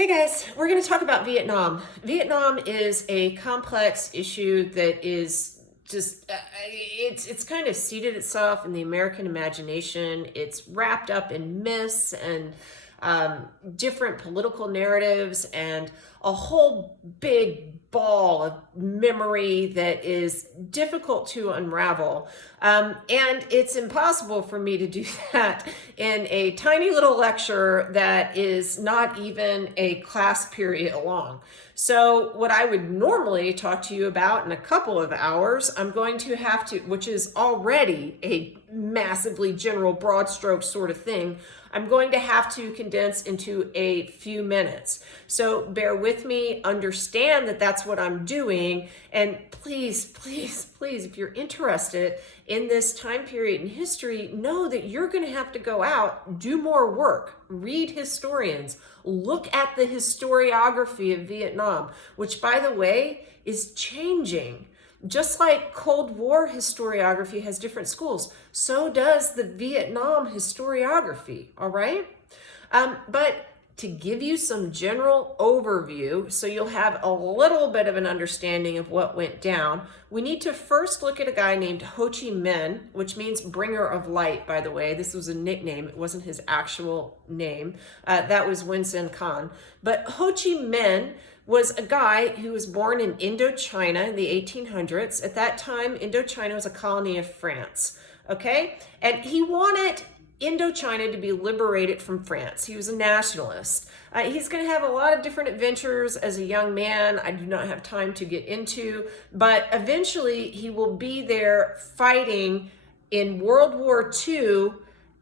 Hey guys, we're going to talk about Vietnam. Vietnam is a complex issue that is just it's kind of seated itself in the American imagination. It's wrapped up in myths and different political narratives and a whole big ball of memory that is difficult to unravel. And it's impossible for me to do that in a tiny little lecture that is not even a class period long. So what I would normally talk to you about in a couple of hours, I'm going to have to, which is already a massively general broad stroke sort of thing, I'm going to have to condense into a few minutes. So bear with me, understand that that's what I'm doing. And please, please, please, if you're interested in this time period in history, know that you're going to have to go out, do more work, read historians, look at the historiography of Vietnam, which, by the way, is changing. Just like Cold War historiography has different schools, so does the Vietnam historiography, all right? But to give you some general overview, so you'll have a little bit of an understanding of what went down, we need to first look at a guy named Ho Chi Minh, which means bringer of light, by the way. This was a nickname. It wasn't his actual name. That was Winston Khan. But Ho Chi Minh was a guy who was born in Indochina in the 1800s. At that time, Indochina was a colony of France, okay? And he wanted Indochina to be liberated from France. He was a nationalist. He's going to have a lot of different adventures as a young man. I do not have time to get into, but eventually he will be there fighting in World War II,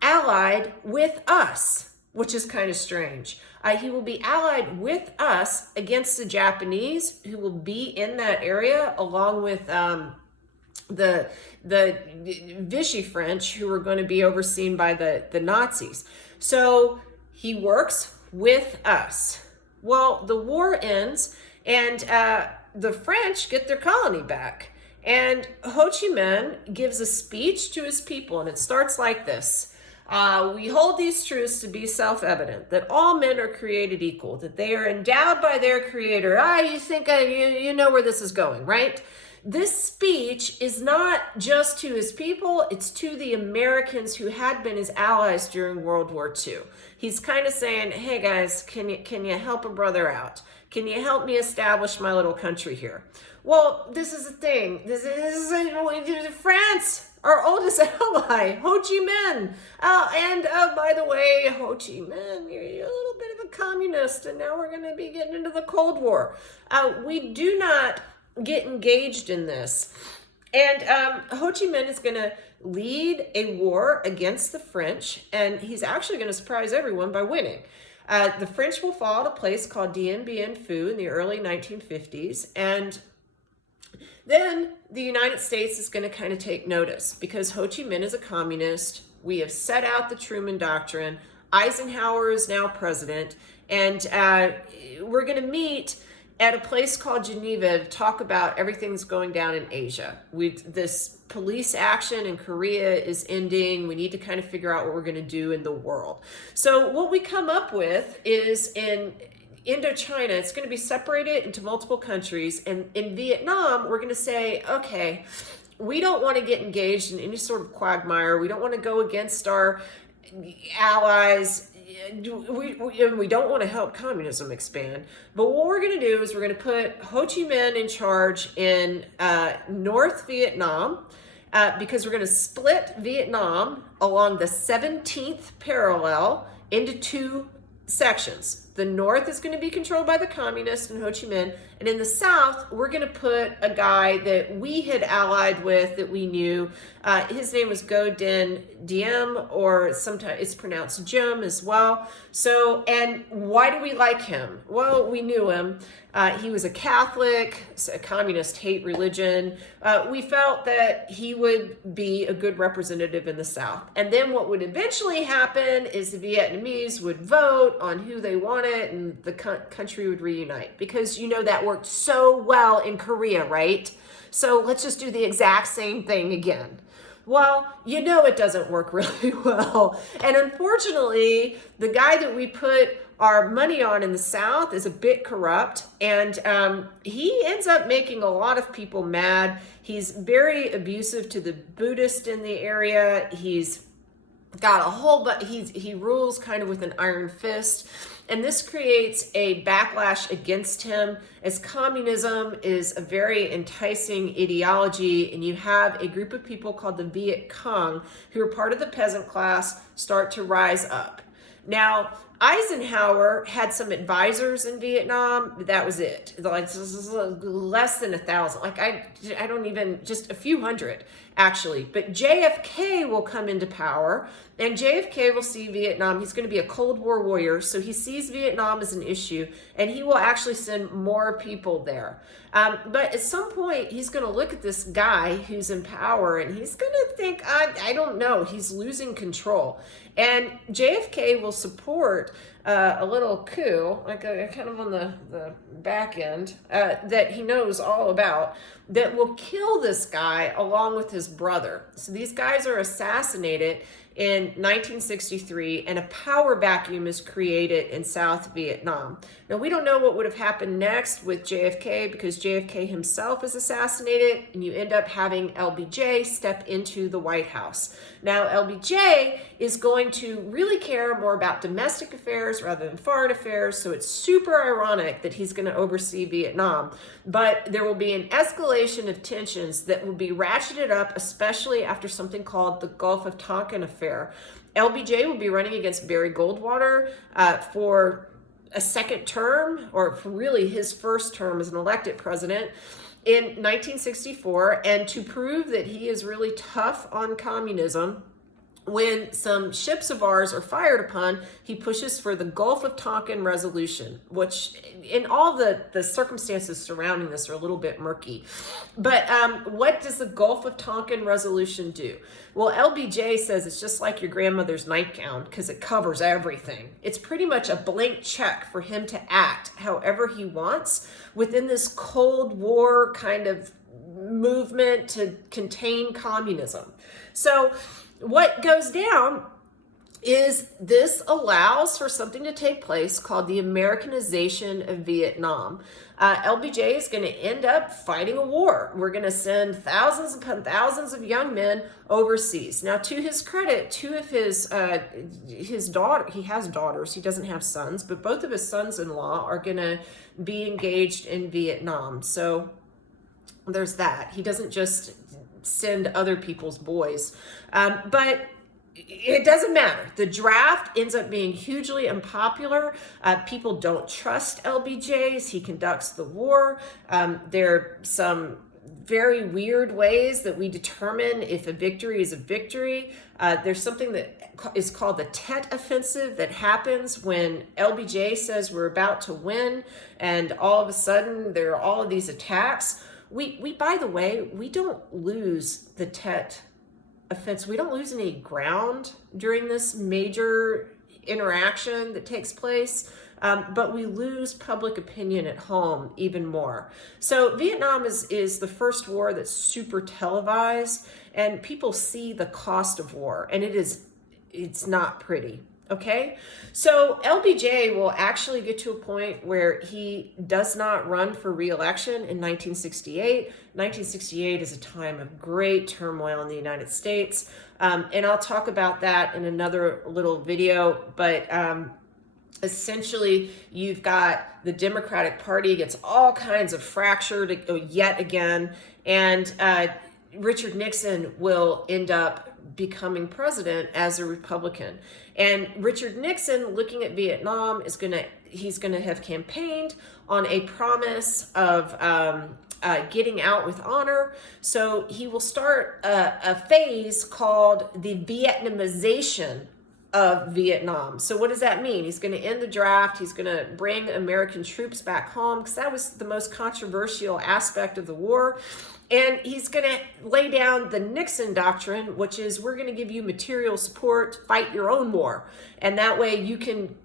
allied with us, which is kind of strange. He will be allied with us against the Japanese, who will be in that area, along with the Vichy French, who are going to be overseen by the Nazis. So he works with us. Well, the war ends, and the French get their colony back. And Ho Chi Minh gives a speech to his people, and it starts like this. We hold these truths to be self-evident, that all men are created equal, that they are endowed by their creator. You think you know where this is going, right? This speech is not just to his people, it's to the Americans who had been his allies during World War II. He's kind of saying, hey guys, can you help a brother out? Can you help me establish my little country here? Well, this is the thing. This is France. Our oldest ally, Ho Chi Minh. By the way, Ho Chi Minh, you're a little bit of a communist, and now we're going to be getting into the Cold War. We do not get engaged in this. And Ho Chi Minh is going to lead a war against the French, and he's actually going to surprise everyone by winning. The French will fall at a place called Diem Bien Phu in the early 1950s, and then the United States is going to kind of take notice because Ho Chi Minh is a communist. We have set out the Truman Doctrine. Eisenhower is now president. And we're going to meet at a place called Geneva to talk about everything that's going down in Asia. This police action in Korea is ending. We need to kind of figure out what we're going to do in the world. So what we come up with is in Indochina, it's going to be separated into multiple countries. And in Vietnam, we're going to say, okay, we don't want to get engaged in any sort of quagmire. We don't want to go against our allies. We don't want to help communism expand. But what we're going to do is we're going to put Ho Chi Minh in charge in North Vietnam, because we're going to split Vietnam along the 17th parallel into two sections. The north is going to be controlled by the communists and Ho Chi Minh, and in the south, we're going to put a guy that we had allied with, that we knew. His name was Go Dinh Diem, or sometimes it's pronounced Diem as well. So, and why do we like him? Well, we knew him. He was a Catholic, a communist, hate religion. We felt that he would be a good representative in the South. And then what would eventually happen is the Vietnamese would vote on who they wanted, and the country would reunite. Because you know that worked so well in Korea, right? So let's just do the exact same thing again. Well, it doesn't work really well. And unfortunately, the guy that we put our money on in the South is a bit corrupt, and he ends up making a lot of people mad. He's very abusive to the Buddhist in the area. He's got a whole, but he rules kind of with an iron fist. And this creates a backlash against him, as communism is a very enticing ideology, and you have a group of people called the Viet Cong, who are part of the peasant class, start to rise up. Now, Eisenhower had some advisors in Vietnam, but that was it. Like less than 1,000. Like I don't even, just a few hundred actually. But JFK will come into power, and JFK will see Vietnam. He's going to be a Cold War warrior, so he sees Vietnam as an issue, and he will actually send more people there. But at some point, he's going to look at this guy who's in power, and he's going to think, I don't know, he's losing control. And JFK will support a little coup, like a kind of on the back end, that he knows all about, that will kill this guy along with his brother. So these guys are assassinated in 1963, and a power vacuum is created in South Vietnam. Now, we don't know what would have happened next with JFK, because JFK himself is assassinated, and you end up having LBJ step into the White House. Now, LBJ is going to really care more about domestic affairs rather than foreign affairs, so it's super ironic that he's going to oversee Vietnam. But there will be an escalation of tensions that will be ratcheted up, especially after something called the Gulf of Tonkin affair. LBJ will be running against Barry Goldwater for a second term, or for really his first term as an elected president, in 1964. And to prove that he is really tough on communism, when some ships of ours are fired upon, he pushes for the Gulf of Tonkin resolution, which in all the circumstances surrounding this are a little bit murky. But what does the Gulf of Tonkin resolution do? Well, LBJ says it's just like your grandmother's nightgown, because it covers everything. It's pretty much a blank check for him to act however he wants within this Cold War kind of movement to contain communism. So what goes down is this allows for something to take place called the Americanization of Vietnam. LBJ is going to end up fighting a war. We're going to send thousands upon thousands of young men overseas. Now, to his credit, two of his daughter, he has daughters, he doesn't have sons, but both of his sons-in-law are going to be engaged in Vietnam. So there's that. He doesn't just send other people's boys. But it doesn't matter. The draft ends up being hugely unpopular. People don't trust LBJs. He conducts the war. There are some very weird ways that we determine if a victory is a victory. There's something that is called the Tet Offensive that happens when LBJ says we're about to win, and all of a sudden there are all of these attacks. We by the way, we don't lose the Tet Offense. We don't lose any ground during this major interaction that takes place, but we lose public opinion at home even more. So Vietnam is the first war that's super televised, and people see the cost of war, and it's not pretty. Okay, so LBJ will actually get to a point where he does not run for re-election in 1968. 1968 is a time of great turmoil in the United States, and I'll talk about that in another little video, but essentially you've got the Democratic Party gets all kinds of fractured yet again, and Richard Nixon will end up becoming president as a Republican. And Richard Nixon, looking at Vietnam, he's gonna have campaigned on a promise of getting out with honor. So he will start a phase called the Vietnamization of Vietnam. So what does that mean? He's going to end the draft. He's going to bring American troops back home, because that was the most controversial aspect of the war. And he's going to lay down the Nixon doctrine, which is we're going to give you material support, fight your own war. And that way you can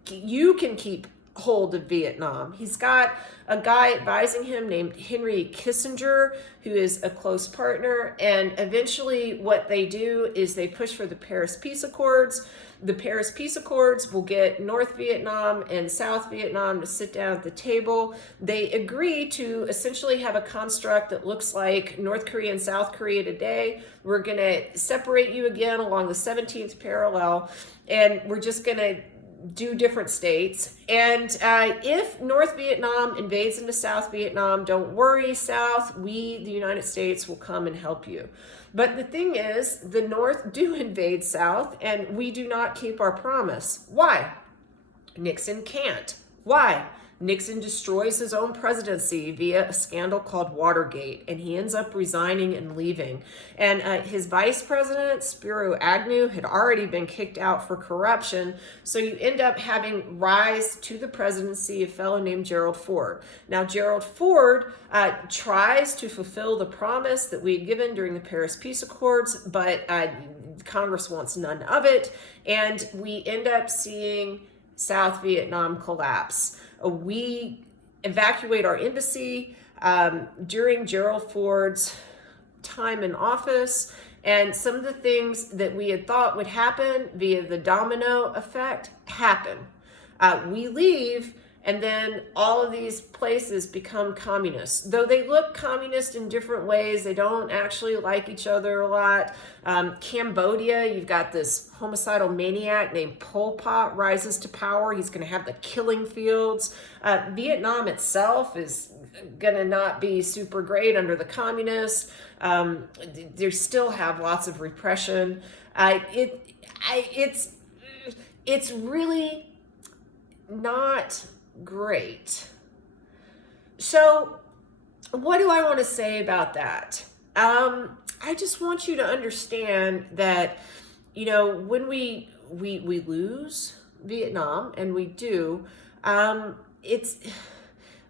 keep hold of Vietnam. He's got a guy advising him named Henry Kissinger, who is a close partner. And eventually what they do is they push for the Paris Peace Accords. The Paris Peace Accords will get North Vietnam and South Vietnam to sit down at the table. They agree to essentially have a construct that looks like North Korea and South Korea today. We're going to separate you again along the 17th parallel, and we're just going to do different states. And if North Vietnam invades into South Vietnam, don't worry, South, we, the United States, will come and help you. But the thing is, the North do invade South, and we do not keep our promise. Why? Nixon can't. Why? Nixon destroys his own presidency via a scandal called Watergate, and he ends up resigning and leaving. And his vice president, Spiro Agnew, had already been kicked out for corruption, so you end up having rise to the presidency a fellow named Gerald Ford. Now, Gerald Ford tries to fulfill the promise that we had given during the Paris Peace Accords, but Congress wants none of it, and we end up seeing South Vietnam collapse. We evacuate our embassy during Gerald Ford's time in office, and some of the things that we had thought would happen via the domino effect happen. We leave, and then all of these places become communist. Though they look communist in different ways, they don't actually like each other a lot. Cambodia, you've got this homicidal maniac named Pol Pot rises to power. He's going to have the killing fields. Vietnam itself is going to not be super great under the communists. They still have lots of repression. It's really not great. So what do I want to say about that? I just want you to understand that, you know, when we lose Vietnam, and we do, it's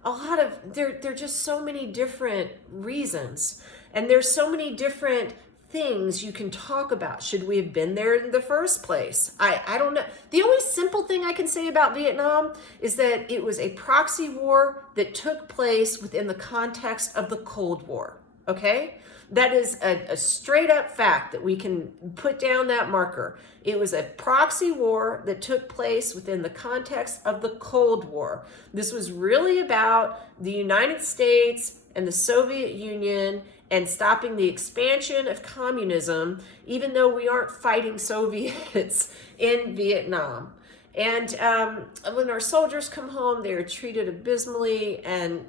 a lot of, there are just so many different reasons, and there's so many different things you can talk about. Should we have been there in the first place? I don't know. The only simple thing I can say about Vietnam is that it was a proxy war that took place within the context of the Cold War. Okay? That is a straight up fact that we can put down that marker. It was a proxy war that took place within the context of the Cold War. This was really about the United States and the Soviet Union and stopping the expansion of communism, even though we aren't fighting Soviets in Vietnam. And when our soldiers come home, they are treated abysmally, and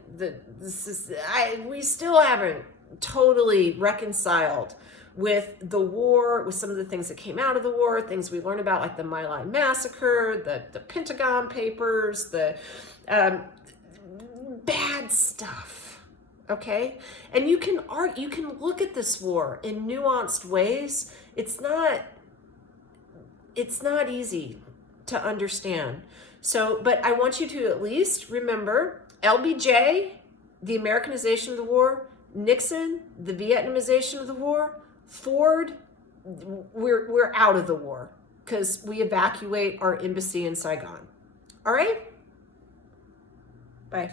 we still haven't totally reconciled with the war, with some of the things that came out of the war, things we learned about, like the My Lai massacre, the Pentagon Papers, the bad stuff. Okay, and you can look at this war in nuanced ways. It's not easy to understand. So, but I want you to at least remember LBJ, the Americanization of the war, Nixon, the Vietnamization of the war, Ford, we're out of the war because we evacuate our embassy in Saigon. All right? Bye.